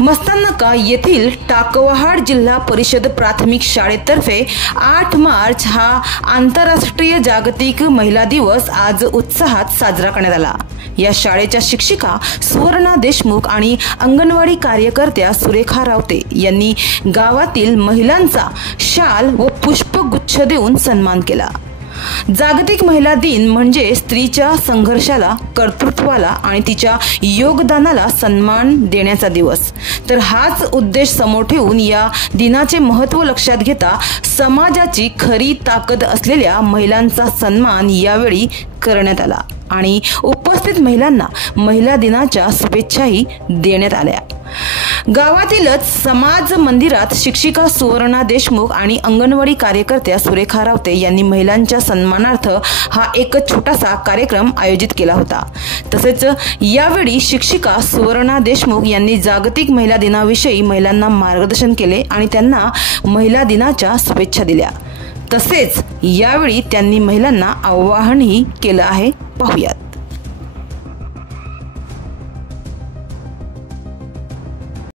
मस्ताननाका येथील टाकवहाड जिल्हा परिषद प्राथमिक शाळेतर्फे 8 मार्च हा आंतरराष्ट्रीय जागतिक महिला दिवस आज उत्साहात साजरा करण्यात आला। या शाळेच्या शिक्षिका सुवर्णा देशमुख आणि अंगणवाडी कार्यकर्त्या सुरेखा रावते यांनी गावातील महिलांचा शाल व पुष्पगुच्छ देऊन सन्मान केला। जागतिक महिला दिन म्हणजे स्त्रीच्या संघर्षाला, कर्तृत्वाला आणि तिच्या योगदानाला सन्मान देण्याचा दिवस। तर हाच उद्देश समोर ठेवून या दिनाचे महत्त्व लक्षात घेता समाजाची खरी ताकद असलेल्या महिलांचा सन्मान यावेळी करण्यात आला आणि उपस्थित महिलांना महिला दिनाच्या शुभेच्छाही देण्यात आल्या। गावातीलच समाज मंदिरात शिक्षिका सुवर्णा देशमुख आणि अंगणवाडी कार्यकर्त्या सुरेखा रावते यांनी महिलांच्या सन्मानार्थ हा एक छोटासा कार्यक्रम आयोजित केला होता। तसेच यावेळी शिक्षिका सुवर्णा देशमुख यांनी जागतिक महिला दिनाविषयी महिलांना मार्गदर्शन केले आणि त्यांना महिला दिनाच्या शुभेच्छा दिल्या। तसेच यावेळी त्यांनी महिलांना आवाहनही केलं आहे। पाहूयात।